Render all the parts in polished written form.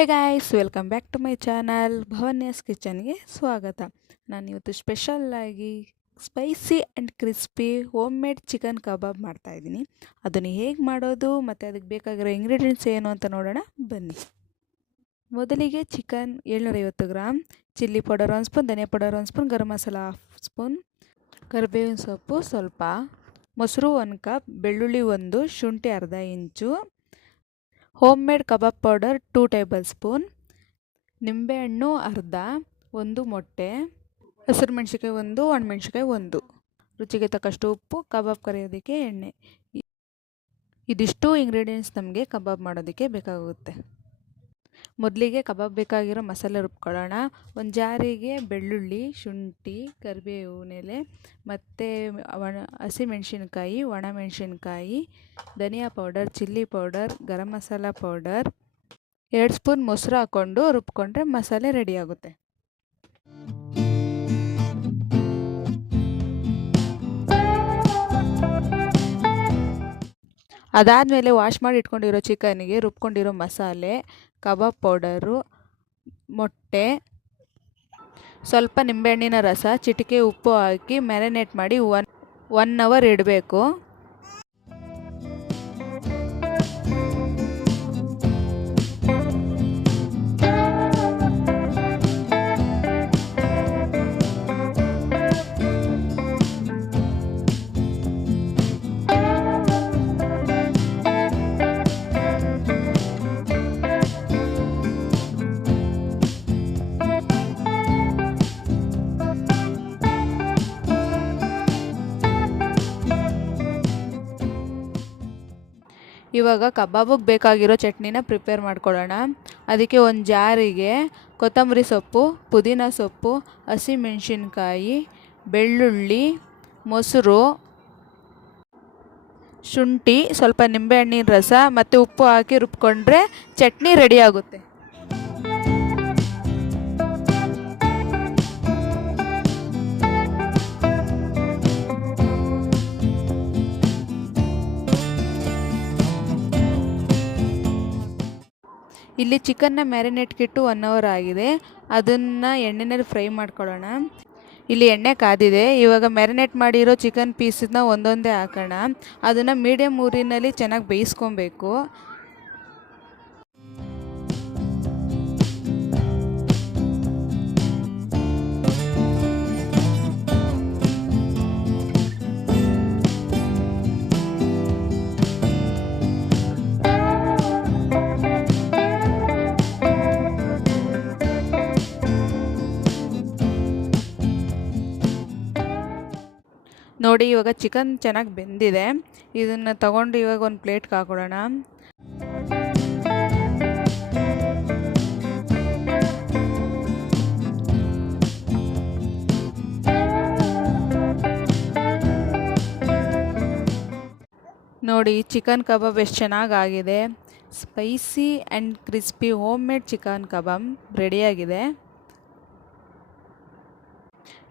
Hey guys, welcome back to my channel Bhavanya's ಕಿಚನ್ಗೆ ಸ್ವಾಗತ. ನಾನು ಇವತ್ತು ಸ್ಪೆಷಲ್ಲಾಗಿ spicy and crispy homemade chicken kebab ಮಾಡ್ತಾಯಿದ್ದೀನಿ. ಅದನ್ನು ಹೇಗೆ ಮಾಡೋದು ಮತ್ತು ಅದಕ್ಕೆ ಬೇಕಾಗಿರೋ ಇಂಗ್ರೀಡಿಯೆಂಟ್ಸ್ ಏನು ಅಂತ ನೋಡೋಣ ಬನ್ನಿ. ಮೊದಲಿಗೆ chicken 750 gram, chilli powder 1 spoon, ಧನಿಯಾ powder 1 spoon, garam masala 1/2 spoon, ಕರಿಬೇವಿನ ಸೊಪ್ಪು ಸ್ವಲ್ಪ, ಮೊಸರು 1 ಕಪ್, ಬೆಳ್ಳುಳ್ಳಿ 1, ಶುಂಠಿ ಅರ್ಧ ಇಂಚು, homemade kebab powder 2 tablespoon, ನಿಂಬೆಹಣ್ಣು ಅರ್ಧ, 1 ಮೊಟ್ಟೆ, ಹಸಿರು ಮೆಣಸಿನ್ಕಾಯಿ 1, ಒಣಮೆಣಸಿನ್ಕಾಯಿ 1, ರುಚಿಗೆ ತಕ್ಕಷ್ಟು ಉಪ್ಪು, ಕಬಾಬ್ ಕರಿಯೋದಕ್ಕೆ ಎಣ್ಣೆ. ಇದಿಷ್ಟು ಇಂಗ್ರೀಡಿಯೆಂಟ್ಸ್ ನಮಗೆ ಕಬಾಬ್ ಮಾಡೋದಕ್ಕೆ ಬೇಕಾಗುತ್ತೆ. ಮೊದಲಿಗೆ ಕಬಾಬ್ ಬೇಕಾಗಿರೋ ಮಸಾಲೆ ರುಬ್ಕೊಳ್ಳೋಣ. ಒಂದು ಜಾರಿಗೆ ಬೆಳ್ಳುಳ್ಳಿ, ಶುಂಠಿ, ಕರಿಬೇವಿನ ಎಲೆ ಮತ್ತು ಹಸಿಮೆಣಸಿನ್ಕಾಯಿ, ಒಣಮೆಣಸಿನ್ಕಾಯಿ, ಧನಿಯಾ powder, chilli powder, garam masala powder, 2 spoon ಮೊಸರು ಹಾಕ್ಕೊಂಡು ರುಬ್ಕೊಂಡ್ರೆ ಮಸಾಲೆ ರೆಡಿ ಆಗುತ್ತೆ. ಅದಾದಮೇಲೆ ವಾಶ್ ಮಾಡಿ ಇಟ್ಕೊಂಡಿರೋ ಚಿಕನ್ಗೆ ರುಬ್ಕೊಂಡಿರೋ ಮಸಾಲೆ, ಕಬಾಬ್ ಪೌಡರು, ಮೊಟ್ಟೆ, ಸ್ವಲ್ಪ ನಿಂಬೆಹಣ್ಣಿನ ರಸ, ಚಿಟಿಕೆ ಉಪ್ಪು ಹಾಕಿ ಮ್ಯಾರಿನೇಟ್ ಮಾಡಿ 1 ಅವರ್ ಇಡಬೇಕು. ಇವಾಗ ಕಬಾಬಿಗೆ ಬೇಕಾಗಿರೋ ಚಟ್ನಿನ ಪ್ರಿಪೇರ್ ಮಾಡ್ಕೊಳ್ಳೋಣ. ಅದಕ್ಕೆ ಒಂದು ಜಾರಿಗೆ ಕೊತ್ತಂಬರಿ ಸೊಪ್ಪು, ಪುದೀನ ಸೊಪ್ಪು, ಹಸಿಮೆಣಸಿನ್ಕಾಯಿ, ಬೆಳ್ಳುಳ್ಳಿ, ಮೊಸರು, ಶುಂಠಿ, ಸ್ವಲ್ಪ ನಿಂಬೆಹಣ್ಣಿನ ರಸ ಮತ್ತು ಉಪ್ಪು ಹಾಕಿ ರುಬ್ಕೊಂಡ್ರೆ ಚಟ್ನಿ ರೆಡಿ ಆಗುತ್ತೆ. ಇಲ್ಲಿ ಚಿಕನ್ನ ಮ್ಯಾರಿನೇಟ್ಗಿಟ್ಟು 1 ಅವರ್ ಆಗಿದೆ. ಅದನ್ನು ಎಣ್ಣೆಯಲ್ಲಿ ಫ್ರೈ ಮಾಡ್ಕೊಳ್ಳೋಣ. ಇಲ್ಲಿ ಎಣ್ಣೆ ಕಾದಿದೆ. ಇವಾಗ ಮ್ಯಾರಿನೇಟ್ ಮಾಡಿರೋ ಚಿಕನ್ ಪೀಸನ್ನ ಒಂದೊಂದೇ ಹಾಕೋಣ. ಅದನ್ನು ಮೀಡಿಯಮ್ ಊರಿನಲ್ಲಿ ಚೆನ್ನಾಗಿ ಬೇಯಿಸ್ಕೊಬೇಕು. ನೋಡಿ, ಇವಾಗ ಚಿಕನ್ ಚೆನ್ನಾಗಿ ಬೆಂದಿದೆ. ಇದನ್ನು ತಗೊಂಡು ಇವಾಗ ಒಂದು ಪ್ಲೇಟ್ಗೆ ಹಾಕೊಳ್ಳೋಣ. ನೋಡಿ, ಚಿಕನ್ ಕಬಾಬ್ ಎಷ್ಟು ಚೆನ್ನಾಗಾಗಿದೆ. Spicy and crispy homemade chicken kebab ರೆಡಿಯಾಗಿದೆ.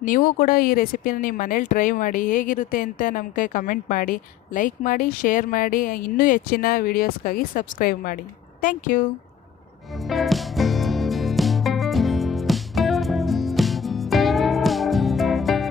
ನೀವು ಕೂಡ ಈ ರೆಸಿಪಿನ ನಿಮ್ಮ ಮನೇಲಿ ಟ್ರೈ ಮಾಡಿ, ಹೇಗಿರುತ್ತೆ ಅಂತ ನಮಗೆ ಕಮೆಂಟ್ ಮಾಡಿ, ಲೈಕ್ ಮಾಡಿ, ಶೇರ್ ಮಾಡಿ. ಇನ್ನೂ ಹೆಚ್ಚಿನ ವೀಡಿಯೋಸ್ಗಾಗಿ ಸಬ್ಸ್ಕ್ರೈಬ್ ಮಾಡಿ. Thank you.